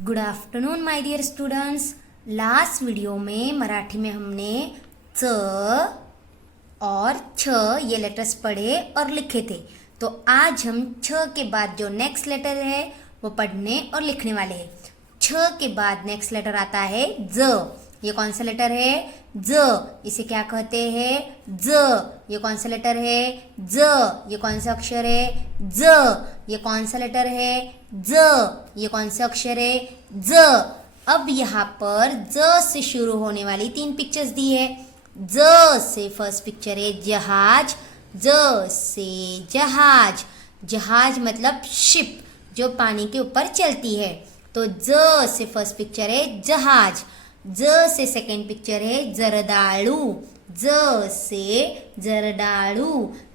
Good afternoon my dear students. Last video में मराठी में हमने च और छ ये लेटर्स पढ़े और लिखे थे। तो आज हम छ के बाद जो नेक्स्ट लेटर है वो पढ़ने और लिखने वाले हैं। छ के बाद नेक्स्ट लेटर आता है ज। ये कौन सा लेटर है? ज। इसे क्या कहते हैं? ज। ये कौन सा लेटर है? ज। ये कौन सा अक्षर है? ज। ये कौन सा लेटर है? ज। ये कौन सा अक्षर है? ज। अब यहाँ पर ज से शुरू होने वाली 3 पिक्चर्स दी है। ज से फर्स्ट पिक्चर है जहाज। ज से जहाज। जहाज मतलब शिप जो पानी के ऊपर चलती है। तो ज से फर्स्ट पिक्चर है जहाज। ज से सेकंड पिक्चर है जरदालू। ज से जरदालू।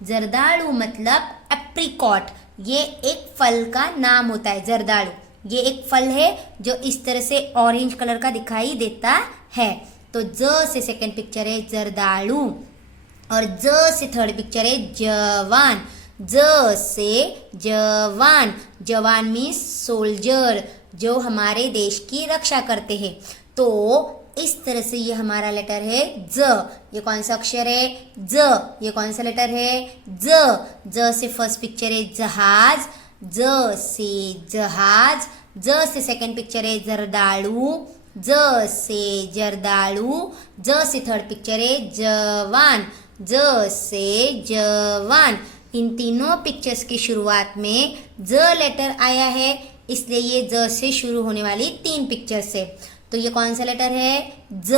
जरदालू मतलब एप्रिकॉट। ये एक फल का नाम होता है जरदालू। ये एक फल है जो इस तरह से ऑरेंज कलर का दिखाई देता है। तो ज से सेकंड पिक्चर है जरदालू और ज से थर्ड पिक्चर है जवान। ज से जवान। जवान मीन्स सोल्जर जो हमारे देश की रक्षा करते हैं। तो इस तरह से ये हमारा लेटर है ज। ये कौन सा अक्षर है? ज। ये कौन सा लेटर है? ज। ज से फर्स्ट पिक्चर है जहाज। ज से जहाज। ज से सेकंड पिक्चर है जरदालू। ज से जरदालू। ज से थर्ड पिक्चर है जवान। ज से जवान। इन तीनों पिक्चर्स की शुरुआत में ज लेटर आया है, इसलिए ये ज से शुरू होने वाली 3 पिक्चर्स है। तो ये कौन सा लेटर है? ज।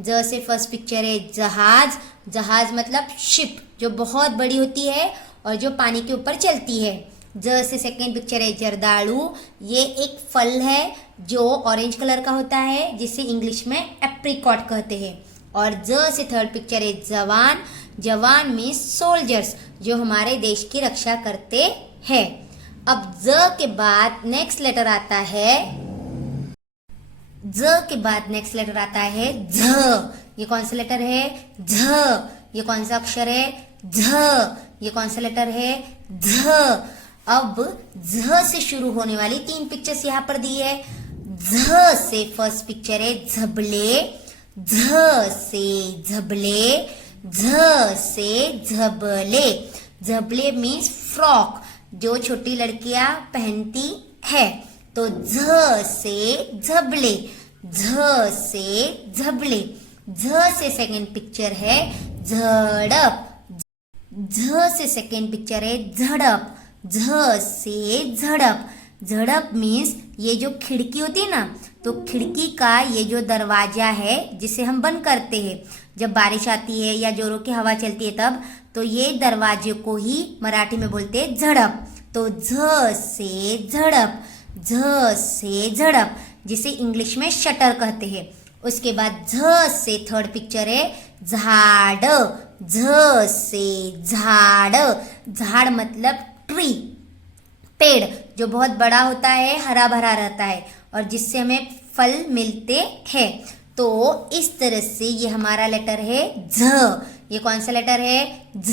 ज से फर्स्ट पिक्चर है जहाज। जहाज मतलब शिप जो बहुत बड़ी होती है और जो पानी के ऊपर चलती है। ज से सेकंड पिक्चर है जरदालू। ये एक फल है जो ऑरेंज कलर का होता है जिसे इंग्लिश में एप्रिकॉट कहते हैं। और ज से थर्ड पिक्चर है जवान। जवान मीन्स सोल्जर्स जो हमारे देश की रक्षा करते हैं। अब ज के बाद नेक्स्ट लेटर आता है ज के बाद नेक्स्ट लेटर आता है झ। ये कौन सा लेटर है? झ। ये कौन सा अक्षर है? झ। ये कौन सा लेटर है? झ। अब झ से शुरू होने वाली 3 पिक्चर्स यहाँ पर दी है। झ से फर्स्ट पिक्चर है झबले। झ से झबले। झ से झबले। झबले मीन्स फ्रॉक जो छोटी लड़कियां पहनती है। तो झ से झबले। झ से झबले। झ से सेकंड पिक्चर है झड़प। झ से सेकंड पिक्चर है झड़प। झ से झड़प। झड़प मीन्स ये जो खिड़की होती है ना, तो खिड़की का ये जो दरवाजा है जिसे हम बंद करते हैं जब बारिश आती है या जोरों की हवा चलती है तब, तो ये दरवाजे को ही मराठी में बोलते हैं झड़प। तो झ से झड़प। झ से झड़प जिसे इंग्लिश में शटर कहते हैं। उसके बाद झ से थर्ड पिक्चर है झाड़। झ से झाड़। झाड़ मतलब ट्री, पेड़ जो बहुत बड़ा होता है, हरा भरा रहता है और जिससे हमें फल मिलते हैं। तो इस तरह से ये हमारा लेटर है झ। ये कौन सा लेटर है? झ।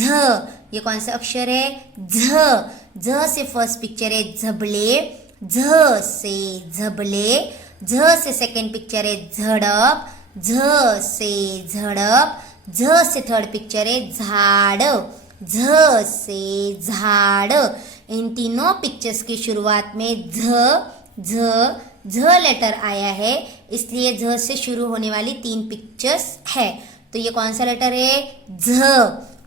ये कौन सा अक्षर है? झ। झ से फर्स्ट पिक्चर है झबले। झ से झबले। झ से सेकंड पिक्चर है झड़प। झ से झड़प। झ से थर्ड पिक्चर है झाड़। झ से झाड़। इन तीनों पिक्चर्स की शुरुआत में झ लेटर आया है, इसलिए झ से शुरू होने वाली 3 पिक्चर्स है। तो ये कौन सा लेटर है? झ।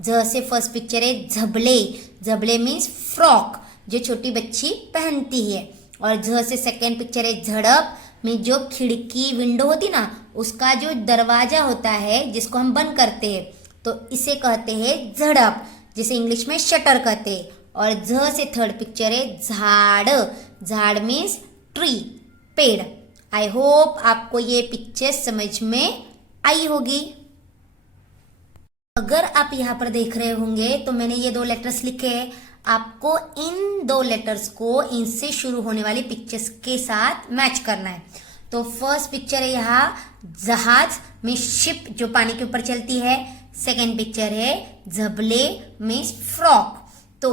झ से फर्स्ट पिक्चर है झबले। झबले मीन्स फ्रॉक जो छोटी बच्ची पहनती है। और झ से सेकंड पिक्चर है झड़प मीन्स जो खिड़की विंडो होती ना, उसका जो दरवाजा होता है जिसको हम बंद करते हैं, तो इसे कहते हैं झड़प जिसे इंग्लिश में शटर कहते हैं। और झ से थर्ड पिक्चर है झाड़। झाड़ मीन्स ट्री, पेड़। आई होप आपको ये पिक्चर समझ में आई होगी। अगर आप यहाँ पर देख रहे होंगे तो मैंने ये 2 लेटर्स लिखे हैं। आपको इन 2 लेटर्स को इनसे शुरू होने वाली पिक्चर्स के साथ मैच करना है। तो फर्स्ट पिक्चर है यहाँ जहाज में शिप जो पानी के ऊपर चलती है। सेकेंड पिक्चर है झबले मीन्स फ्रॉक। तो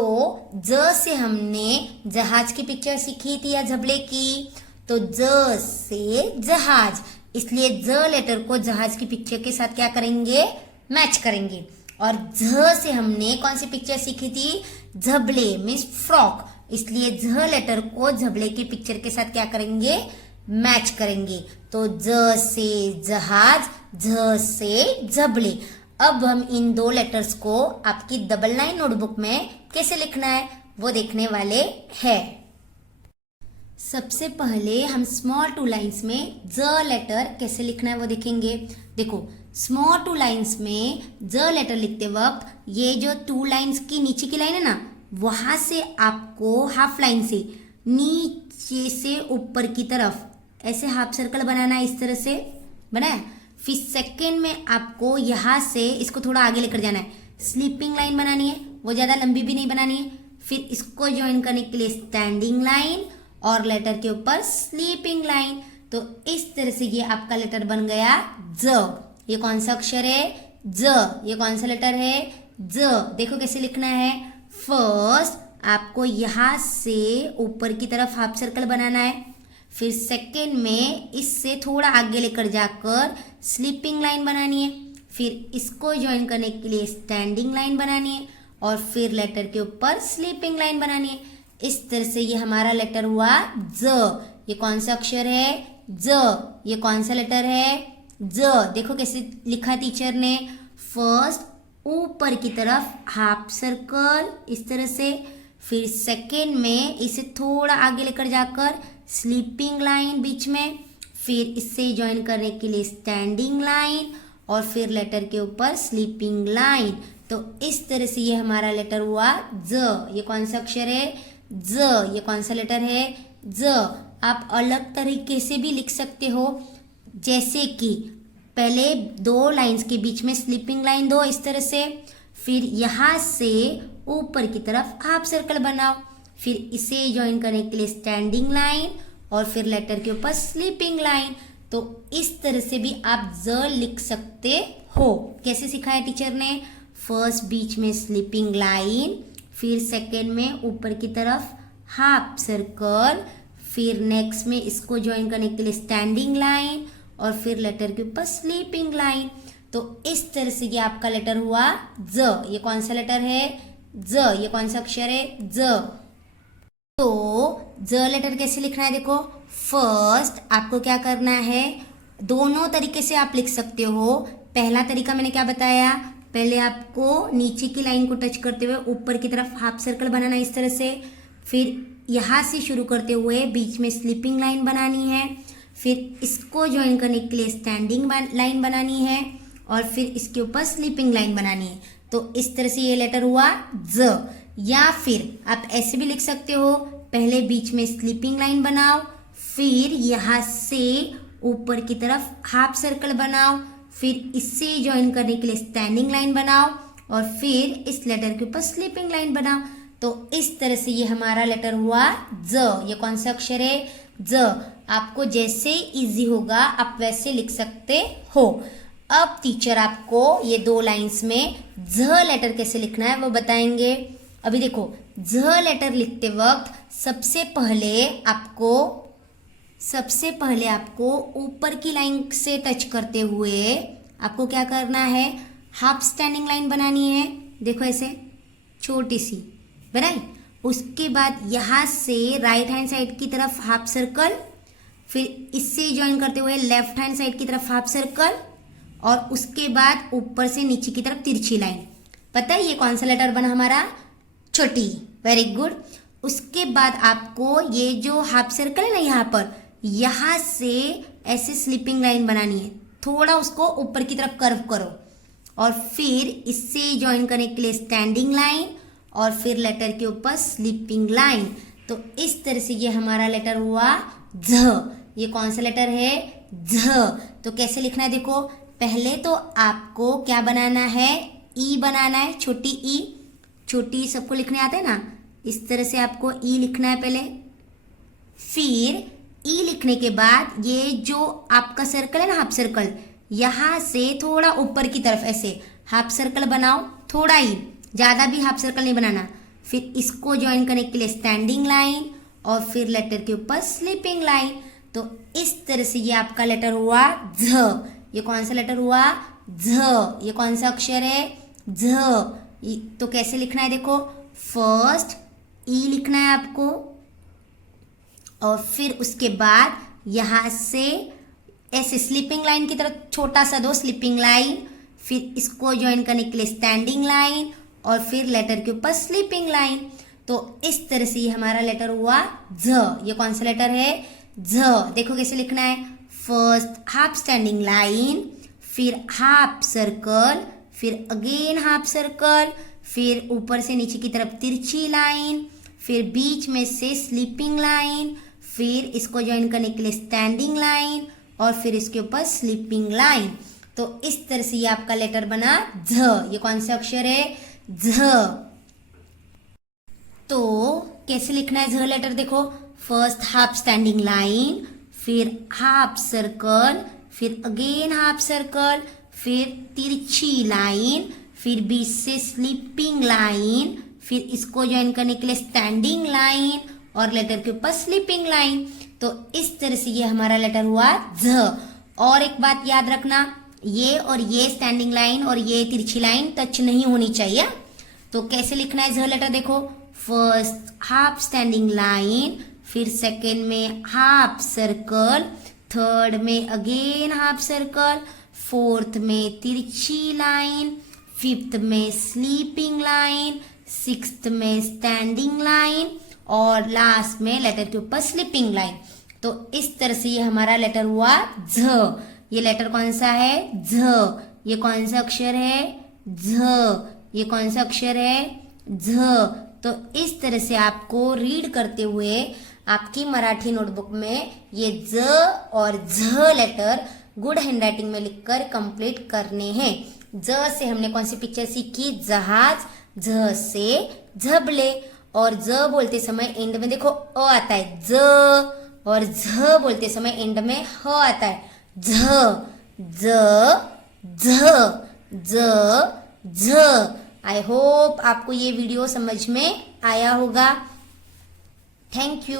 ज से हमने जहाज की पिक्चर सीखी थी या झबले की, तो ज से जहाज, इसलिए ज लेटर को जहाज की पिक्चर के साथ क्या करेंगे, मैच करेंगे। और झ से हमने कौन सी पिक्चर सीखी थी, झबले मीन्स फ्रॉक, इसलिए झ लेटर को झबले की पिक्चर के साथ क्या करेंगे, मैच करेंगे। तो ज से जहाज, झ से झबले। अब हम इन दो लेटर्स को आपकी डबल लाइन नोटबुक में कैसे लिखना है वो देखने वाले हैं। सबसे पहले हम स्मॉल टू लाइन्स में ज लेटर कैसे लिखना है वो देखेंगे। देखो स्मॉल टू लाइन्स में ज लेटर लिखते वक्त ये जो टू लाइन्स की नीचे की लाइन है ना, वहां से आपको हाफ लाइन से नीचे से ऊपर की तरफ ऐसे हाफ सर्कल बनाना है, इस तरह से बनाया। फिर सेकेंड में आपको यहाँ से इसको थोड़ा आगे लेकर जाना है, स्लीपिंग लाइन बनानी है, वो ज़्यादा लंबी भी नहीं बनानी है। फिर इसको ज्वाइन करने के लिए स्टैंडिंग लाइन और लेटर के ऊपर स्लीपिंग लाइन। तो इस तरह से ये आपका लेटर बन गया ज। ये कौन सा अक्षर है, ज। ये कौन सा लेटर है, ज। देखो कैसे लिखना है। फर्स्ट आपको यहाँ से ऊपर की तरफ हाफ सर्कल बनाना है, फिर सेकेंड में इससे थोड़ा आगे लेकर जाकर स्लीपिंग लाइन बनानी है, फिर इसको ज्वाइन करने के लिए स्टैंडिंग लाइन बनानी है और फिर लेटर के ऊपर स्लीपिंग लाइन बनानी है। इस तरह से ये हमारा लेटर हुआ ज। ये कौन सा अक्षर है, ज। ये कौन सा लेटर है, ज। देखो कैसे लिखा टीचर ने। फर्स्ट ऊपर की तरफ हाफ सर्कल इस तरह से, फिर सेकेंड में इसे थोड़ा आगे लेकर जाकर स्लीपिंग लाइन बीच में, फिर इससे ज्वाइन करने के लिए स्टैंडिंग लाइन और फिर लेटर के ऊपर स्लीपिंग लाइन। तो इस तरह से ये हमारा लेटर हुआ ज। ये कौन सा अक्षर है, ज। ये कौन सा लेटर है, ज। आप अलग तरीके से भी लिख सकते हो, जैसे कि पहले दो लाइंस के बीच में स्लीपिंग लाइन दो इस तरह से, फिर यहाँ से ऊपर की तरफ हाफ सर्कल बनाओ, फिर इसे ज्वाइन करने के लिए स्टैंडिंग लाइन और फिर लेटर के ऊपर स्लीपिंग लाइन। तो इस तरह से भी आप ज लिख सकते हो। कैसे सिखाया टीचर ने, फर्स्ट बीच में स्लीपिंग लाइन, फिर सेकेंड में ऊपर की तरफ हाफ सर्कल, फिर नेक्स्ट में इसको ज्वाइन करने के लिए स्टैंडिंग लाइन और फिर लेटर के ऊपर स्लीपिंग लाइन। तो इस तरह से ये आपका लेटर हुआ ज। ये कौन सा लेटर है, ज। ये कौन सा अक्षर है, ज। तो ज लेटर कैसे लिखना है, देखो फर्स्ट आपको क्या करना है, दोनों तरीके से आप लिख सकते हो। पहला तरीका मैंने क्या बताया, पहले आपको नीचे की लाइन को टच करते हुए ऊपर की तरफ हाफ सर्कल बनाना इस तरह से, फिर यहाँ से शुरू करते हुए बीच में स्लीपिंग लाइन बनानी है, फिर इसको ज्वाइन करने के लिए स्टैंडिंग लाइन बनानी है और फिर इसके ऊपर स्लीपिंग लाइन बनानी है। तो इस तरह से ये लेटर हुआ ज। या फिर आप ऐसे भी लिख सकते हो, पहले बीच में स्लीपिंग लाइन बनाओ, फिर यहाँ से ऊपर की तरफ हाफ सर्कल बनाओ, फिर इससे ज्वाइन करने के लिए स्टैंडिंग लाइन बनाओ और फिर इस लेटर के ऊपर स्लीपिंग लाइन बनाओ। तो इस तरह से ये हमारा लेटर हुआ ज। ये कौन सा अक्षर है, ज। आपको जैसे इजी होगा आप वैसे लिख सकते हो। अब टीचर आपको ये दो लाइंस में झ लेटर कैसे लिखना है वो बताएंगे। अभी देखो झ लेटर लिखते वक्त सबसे पहले आपको ऊपर की लाइन से टच करते हुए आपको क्या करना है, हाफ स्टैंडिंग लाइन बनानी है। देखो ऐसे छोटी सी बनाई, उसके बाद यहाँ से राइट हैंड साइड की तरफ हाफ सर्कल, फिर इससे ज्वाइन करते हुए लेफ्ट हैंड साइड की तरफ हाफ सर्कल और उसके बाद ऊपर से नीचे की तरफ तिरछी लाइन। पता है ये कौन सा लेटर बना हमारा, छोटी। Very good. उसके बाद आपको ये जो हाफ सर्कल है ना, यहाँ से ऐसे स्लीपिंग लाइन बनानी है, थोड़ा उसको ऊपर की तरफ कर्व करो और फिर इससे ज्वाइन करने के लिए स्टैंडिंग लाइन और फिर लेटर के ऊपर स्लीपिंग लाइन। तो इस तरह से ये हमारा लेटर हुआ झ। ये कौन सा लेटर है, झ। तो कैसे लिखना है, देखो पहले तो आपको क्या बनाना है, ई बनाना है, छोटी ई। छोटी सबको लिखने आते हैं ना, इस तरह से आपको ई लिखना है पहले। फिर ई लिखने के बाद ये जो आपका सर्कल है ना, हाफ सर्कल, यहाँ से थोड़ा ऊपर की तरफ ऐसे हाफ सर्कल बनाओ, थोड़ा ही, ज़्यादा भी हाफ सर्कल नहीं बनाना। फिर इसको ज्वाइन करने के लिए स्टैंडिंग लाइन और फिर लेटर के ऊपर स्लीपिंग लाइन। तो इस तरह से ये आपका लेटर हुआ झ। ये कौन सा लेटर हुआ? झ। ये कौन सा अक्षर है? झ। तो कैसे लिखना है देखो, फर्स्ट ई लिखना है आपको और फिर उसके बाद यहां से ऐसे स्लीपिंग लाइन की तरफ छोटा सा दो स्लीपिंग लाइन, फिर इसको ज्वाइन करने के लिए स्टैंडिंग लाइन और फिर लेटर के ऊपर स्लीपिंग लाइन। तो इस तरह से ये हमारा लेटर हुआ झ। ये कौन सा लेटर है? झ। देखो कैसे लिखना है, फर्स्ट हाफ स्टैंडिंग लाइन, फिर हाफ सर्कल, फिर अगेन हाफ सर्कल, फिर ऊपर से नीचे की तरफ तिरछी लाइन, फिर बीच में से स्लीपिंग लाइन, फिर इसको ज्वाइन करने के लिए स्टैंडिंग लाइन और फिर इसके ऊपर स्लीपिंग लाइन। तो इस तरह से ये आपका लेटर बना झ। ये कौन सा अक्षर है? झ। तो कैसे लिखना है झ लेटर देखो, फर्स्ट हाफ स्टैंडिंग लाइन, फिर हाफ सर्कल, फिर अगेन हाफ सर्कल, फिर तिरछी लाइन, फिर बीच से स्लीपिंग लाइन, फिर इसको ज्वाइन करने के लिए स्टैंडिंग लाइन और लेटर के ऊपर स्लीपिंग लाइन। तो इस तरह से ये हमारा लेटर हुआ झ। और एक बात याद रखना, ये और ये स्टैंडिंग लाइन और ये तिरछी लाइन टच नहीं होनी चाहिए। तो कैसे लिखना है झ लेटर देखो, फर्स्ट हाफ स्टैंडिंग लाइन, फिर सेकेंड में हाफ सर्कल, थर्ड में अगेन हाफ सर्कल, फोर्थ में तिरछी लाइन, फिफ्थ में स्लीपिंग लाइन, सिक्स्थ में स्टैंडिंग लाइन और लास्ट में लेटर के ऊपर स्लीपिंग लाइन। तो इस तरह से ये हमारा लेटर हुआ झ। ये लेटर कौन सा है? झ। ये कौन सा अक्षर है? झ। ये कौन सा अक्षर है? झ। तो इस तरह से आपको रीड करते हुए आपकी मराठी नोटबुक में ये ज और झ लेटर गुड हैंडराइटिंग में लिखकर कंप्लीट करने हैं। ज से हमने कौन सी पिक्चर सीखी? जहाज। झ से झबले। और ज बोलते समय एंड में देखो अ आता है ज, और झ बोलते समय एंड में ह आता है झ। ज झ ज झ। आई होप आपको ये वीडियो समझ में आया होगा। Thank you.